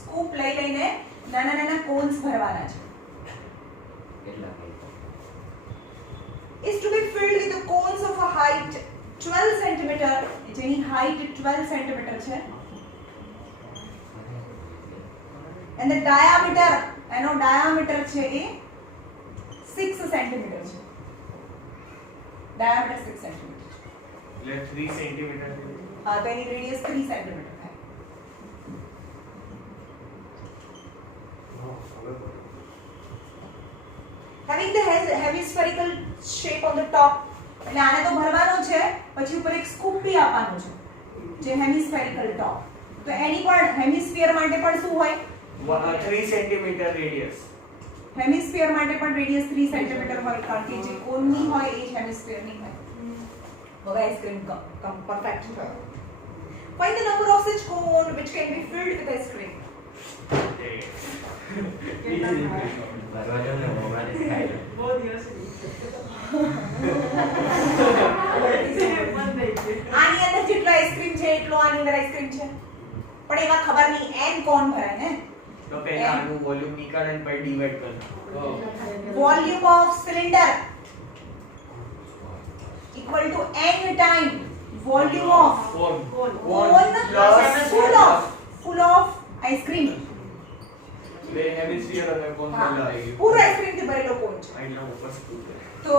સ્કૂપ લઈ લઈને નાના નાના કોન્સ ભરવાના છે કેટલા is to be filled with the cones of a height 12 cm જેની height 12 cm છે and the diameter એનો diameter છે એ 6 cm છે diameter 6 cm એટલે 3 સેન્ટીમીટર હા તો એની રેડિયસ 3 cm થાય having the heavy spherical shape on the top એટલે આને તો ભરવાનો છે પછી ઉપર એક સ્કૂપ બી આપવાનું છે જે hemispherical top તો એની પણ હેમિસ્ફિયર માટે પણ શું હોય 3 સેન્ટીમીટર રેડિયસ હેમિસ્ફિયર માટે પણ રેડિયસ 3 સેન્ટીમીટર હોય કારણ કે જે કોનની હોય એ હેમિસ્ફિયર ની હોય હવે ice cream perfect find the number of such cone which can be filled with ice cream ભરવા દો ને મોબાઈલ ખાઈ લો બહુ દિવસ આની અંદર જેટલો આઈસ્ક્રીમ છે એટલો આની અંદર આઈસ્ક્રીમ છે પણ એમાં ખબર નહીં n કોણ ભરાય ને તો પહેલા આનું વોલ્યુમ નીકાળ અને પછી ડિવાઇડ કર volume of cylinder equal to n time volume of કોણ cone plus full of ice cream બે હેમિસ્ફિયર અને કોણ હા, પેલા આવી ગયું પૂરો આઈસ્ક્રીમ થી ભરેલો કોન છે આટલા ઉપર સ્કૂપ તો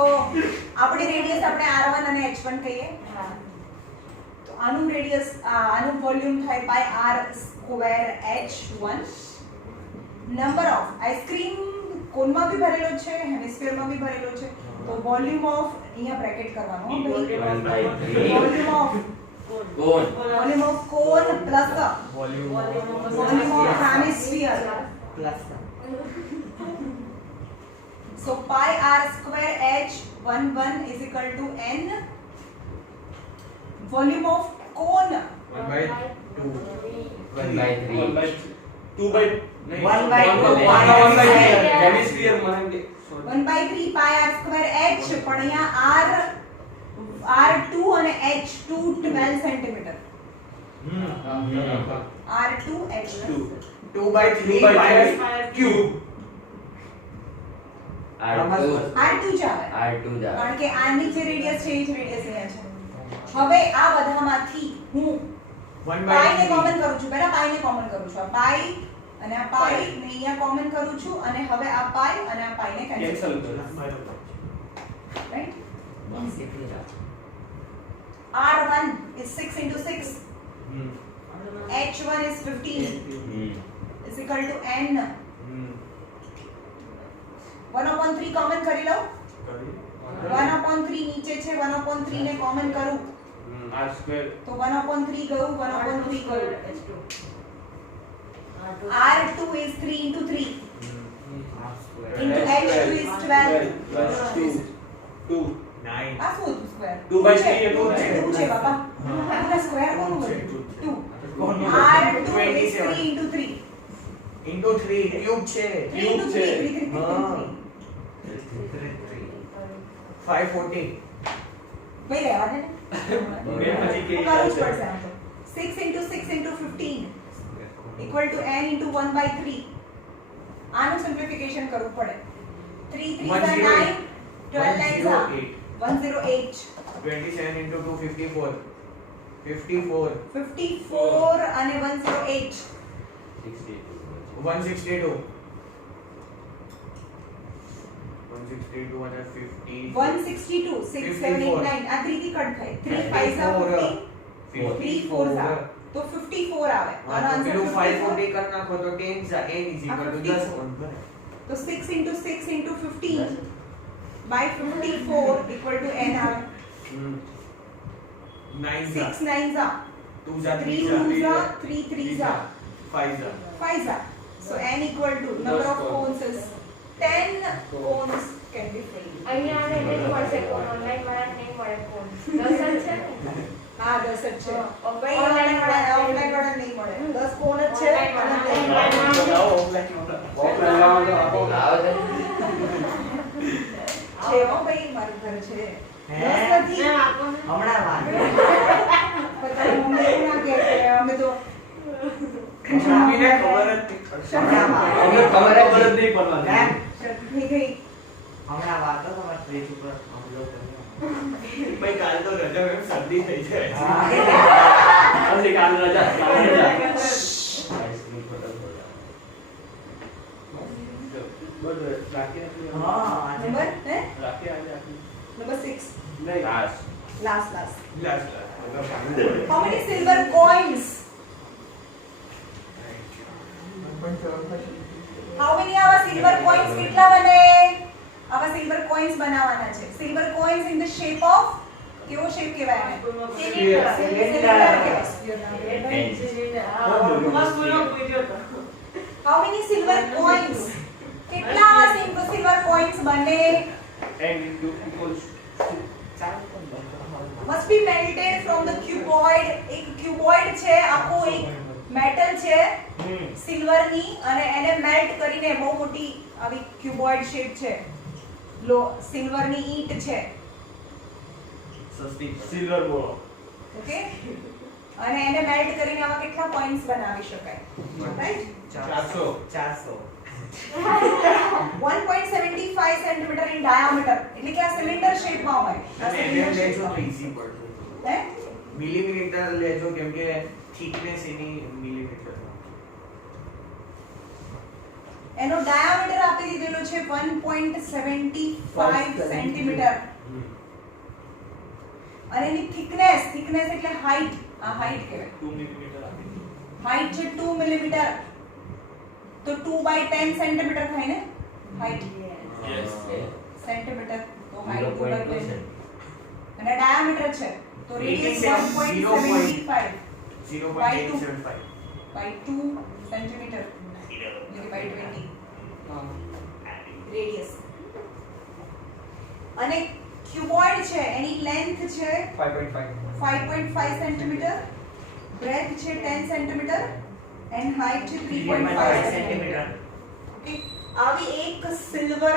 આપણી રેડિયસ આપણે r1 અને h1 કહીએ તો આનું રેડિયસ આનું વોલ્યુમ થાય by r square h1 number of ice cream કોનમાં બી ભરેલો છે હેમિસ્ફિયરમાં બી ભરેલો છે તો વોલ્યુમ ઓફ અહીંયા બ્રેકેટ કરવાનો volume volume of cone volume of cone plus volume volume of hemisphere plus so pi r square h11 is equal to n volume of cone 1/2 1/3 2 by One by two. Hemisphere મને 1 by 3 pi r square h પણ અહીંયા r2 અને h2 12 centimeter r2 h2 2/3 by pi cube R2 r2 જ આવે R2 જા કારણ કે આની જે રેડિયસ છે એ જ રેડિયસ અહીંયા છે હવે આ બધામાંથી હું પાઈ ને કોમન કરું છું પહેલા પાઈ ને કોમન કરું છું આ પાઈ અને આ પાઈ ને અહીંયા કોમન કરું છું અને હવે આ પાઈ અને આ પાઈ ને કેન્સલ કેન્સલ કરો રાઈટ કેટલી જા r1 is 6 into 6 h1 is 15 is equal to n 1/3 common કરી લો 1/3 નીચે છે 1/3 ને કોમન કરું r square તો 1/3 ગયું, 1/3 ગયું. H2. R2 is 3 into 3 R square. into H2 is 12. plus 2 9. આ શું હતું સ્ક્વેર? 2/3 એ 2 છે. છે બાપા. પૂરા સ્ક્વેર કોનું છે, બન્યું? 2. કોનું? R2 is 27. 3 into 3. Into 3 cube છે. 3 into 3. 3, 3, 3, 3, 3. 540. ભાઈ રહેવા દે ને. બે પછી કે કરવું જ પડશે આમ તો. 6 into 6 into 15 equal to n into 1/3. આનું સિમ્પ્લિફિકેશન કરવું પડે. 3 3 are 9, 12 9 are 108. 27 into 2 54. 54. 54 અને 108. 162. 162 અને 50. 162 6 7 8 9 આ 3 થી કટ થાય 3 5 are 50 3 4 are તો 54 આવે આનો તો આન્સર પેલું 540 કર નાખો તો 10 n is equal to 10 તો 6 into 6 into 15 by 54 equal to n આવે 9 6 9s are 2 za 3 3 2s za are 3 3s are 5 za 5s are so n equal to number of cones is 10 cones can be filled. અહીંયા આને નહીં મળશે કોણ online વાળા નહીં મળે કોણ 10 જ છે ને હા 10 જ છે હા, ભાઈ ઓનલાઈન વાળા નહીં મળે 10 કોણ જ છે અને નહીં મળે. છે હો ભાઈ મારું ઘર છે 10 નથી હમણાં વાત પતા મમ્મી ના કે અમે તો મમ્મીને ખબર જ નહીં ખબર જ નહીં પડવાની. શરતી ગઈ હમણાં વાતો તમારે ફ્રીજ ઉપર અપલોડ ભાઈ કાલ તો રજા મેમ શરદી થઈ જાય આજે કાલ રજા આઈસ્ક્રીમ ખોટો બસ રાખી નંબર હે રાખી આજે આપી નંબર 6 નહીં last last how many silver coins how many આવા silver coins કેટલા બને આવા silver coins બનાવવાના છે silver coins in the shape of કેવો શેપ કહેવાય આને how many silver coins કેટલા આવા silver coins બને n into equals must be melted from the cuboid એક cuboid છે આખો એક મેટલ છે સિલ્વર ની અને એને મેલ્ટ કરીને બહુ મોટી આવી ક્યુબોઇડ શેપ છે લો સિલ્વર ની ઈંટ છે સસ્તી સિલ્વર બોલો ઓકે અને એને મેલ્ટ કરીને આવા કેટલા પોઈન્ટ્સ બનાવી શકાય રાઈટ 400 1.75 સેન્ટીમીટર ઇન ડાયામીટર એટલે કે આ સિલિન્ડર શેપમાં હોય આ અને સિલિન્ડર એને લેજો તો શેપમાં ઈઝી પડશે હે મિલીમીટર લેજો કેમ કે થિકનેસ એની મિલીમીટર એનો ડાયામીટર આપી દીધેલો છે 1.75 સેન્ટીમીટર અને એની થિકનેસ એટલે હાઈટ આ હાઈટ કહેવાય 2 મિલીમીટર આપી હાઈટ છે 2 મિલીમીટર તો 2/10 સેન્ટીમીટર થાય ને હાઈટ યસ સેન્ટીમીટર તો હાઈટ 2/10 અને ડાયામીટર છે તો રેડિયસ 1.75 0.875 by 2 સેન્ટીમીટર એટલે by 20 રેડિયસ અને ક્યુબોઇડ છે એની લેન્થ છે 5.5 સેન્ટીમીટર બ્રેથ છે 10 સેન્ટીમીટર એન્ડ હાઈટ છે 3.5 સેન્ટીમીટર ઓકે આવી એક સિલ્વર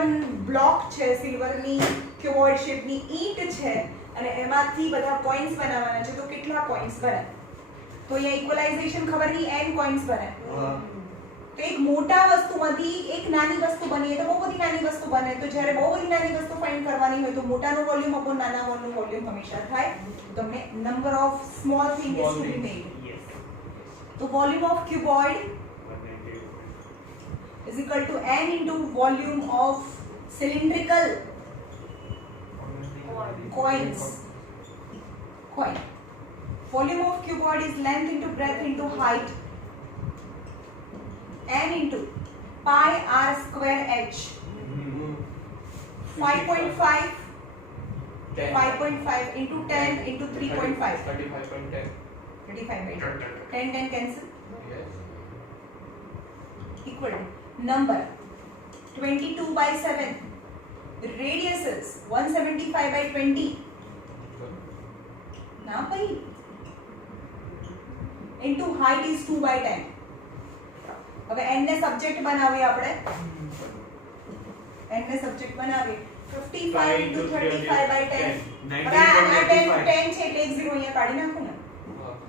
બ્લોક છે સિલ્વરની ક્યુબોઇડ શેપની ઈંટ છે અને એમાંથી બધા કોઇન્સ બનાવવાના છે તો કેટલા કોઇન્સ બને તો અહીંયા ઇક્વલાઇઝેશન ખબર નહીં n કોઇન્સ બને તો એક મોટા વસ્તુમાંથી એક નાની વસ્તુ બની તો બહુ બધી નાની વસ્તુ બને તો જ્યારે બહુ બધી નાની વસ્તુ ફાઇન્ડ કરવાની હોય તો મોટાનો વોલ્યુમ અપોન નાના વોલ્યુમ હંમેશા થાય તો તમને number of small thing is to be made તો volume of cuboid is equal to n into volume of cylindrical coin. Volume of cuboid is length into breadth into height. N into pi r square h. 5.5 10. 5.5 into 10 into 3.5. 35.10. 35 by 10. 10 cancel. Yes. Equal to number 22 by 7. Radius is 175 by 20. ના ભાઈ. Into height is 2 by 10. હવે n ને subject બનાવીએ આપણે. n ને subject બનાવીએ. 55 into 35 by 10. હવે આ 10 છે એટલે એક 0 અહીંયા કાઢી નાખો ને.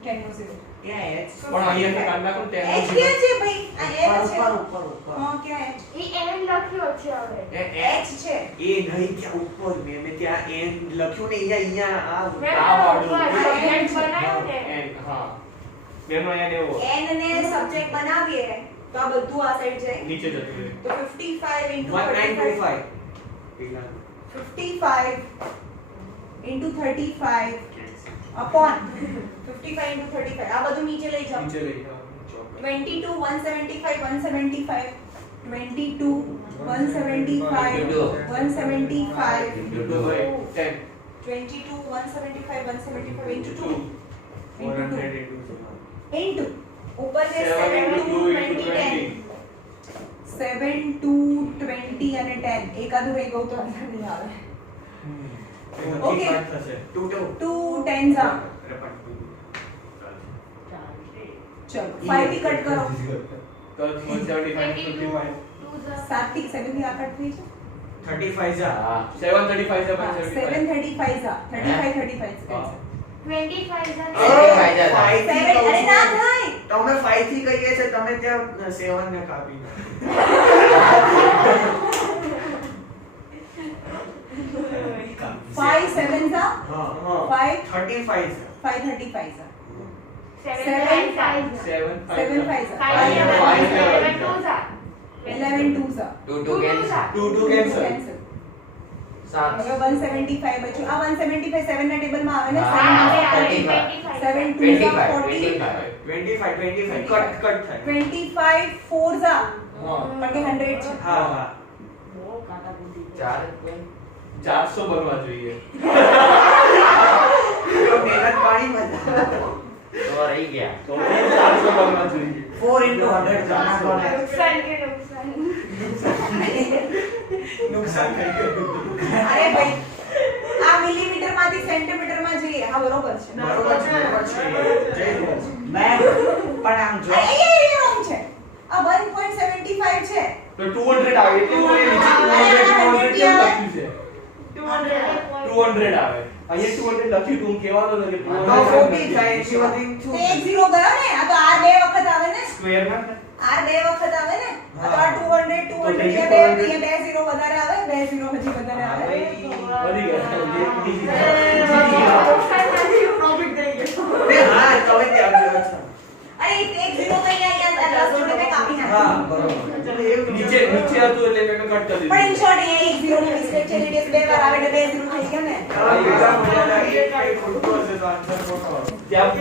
10 નો 0. ક્યાં h પણ અહીંયા કાઢ નાખો ને 10 h ક્યાં છે ભાઈ? આ h છે. ઉપર હા ક્યાં h? ઈ એમ લખ્યો છે હવે. h છે. એ નહીં ત્યાં ઉપર મેં ત્યાં n લખ્યું ને અહીંયા આ મેં આ વાળું. પ્રોજેક્ટ બનાવ્યો ને. And હા બેનો અહીંયા દેવો n ને સબ્જેક્ટ બનાવીએ તો આ બધું આ સાઈડ જાય. નીચે જતું રહે. તો 55 into 1925 પેલા 55 into 35 upon 55 into 35 આ બધું નીચે લઈ જાઓ. નીચે લઈ જાઓ. 22 175 175 22 175 175 into by 10 22 175 175 into 2 400 into ઉપર છે 7 7 into 2 into 20 7 2 20 અને 10 એકાદું રહી ગયું તો અંદર નહીં આવે. Okay. 20 થશે. 2 10s are ચલો 5 થી કટ કરો. તો 175 22 55 7 થી 7 થી આ કટ થઈ છે. 35 જા હા 735 છે 735 આ 35 35 હા. 25 એ છે. ફાયદા થાય. 7 અરે ના થાય. તમે 5 થી કહીએ છે તમે ત્યાં 7 ને કાપી નાખો. 5 7s are હા 5 35 છે 535 are 7 7 7 5s are 11 2s are 2 2 cancel. 2 cancel. cancel. 7 હવે 175 બચ્યું. આ 175 7 ના ટેબલમાં આવે ને. હા, 7 2s are 40 25 કટ કટ થાય 25 4s are હા પણ કે 100 છે. હા હા બહુ કાંટા બુદ્ધિ. 400 બનવા જોઈએ. તો મહેનત પાણી મત તો રહી ગયા. તો 400 બનવા જોઈએ. 4 into 100 જાના કોને નુકસાન કે નુકસાન. નુકસાન થઈ ગયું અરે ભાઈ આ મિલીમીટર માંથી સેન્ટીમીટર માં જઈએ. હા બરોબર છે. બરોબર છે જય બોલ મેં પણ આમ જો અહીંયા રોંગ છે. આ 1.75 છે. તો 200 આવે એટલે હું એ નીચે 200 કેમ લખ્યું છે 200 આવે. અહીંયા 200 લખ્યું તું કહેવાનો હતો કે તો 40 થાય એની વધી તે એક 0 ગયો ને. આ તો આ બે વખત આવે ને. સ્ક્વેર માં આ બે વખત આવે ને. આ તો આ 200 200 તો અહીંયા બે 0 વધારે આવે. 2 0 હજી વધારે આવે. વધી ગયા. પ્રોફિટ થઈ ગયો. બે હા તમે ત્યાં જ છો અરે એક 0 તો અહીંયા પ્લસ જોડે મેં કાપી હા નાખ્યું. બરોબર ચલો એક નીચે હતું એટલે મેં કટ કરી પણ ઇન દીધું. શોર્ટ અહીંયા એક 0 ની મિસ્ટેક છે. રેડિયસ બે વાર આવે એટલે 2 0 થઈ ગયા ને. આ બીજા મજા લાગી કઈ ખોટું હશે તો આન્સર ખોટો હશે ત્યાં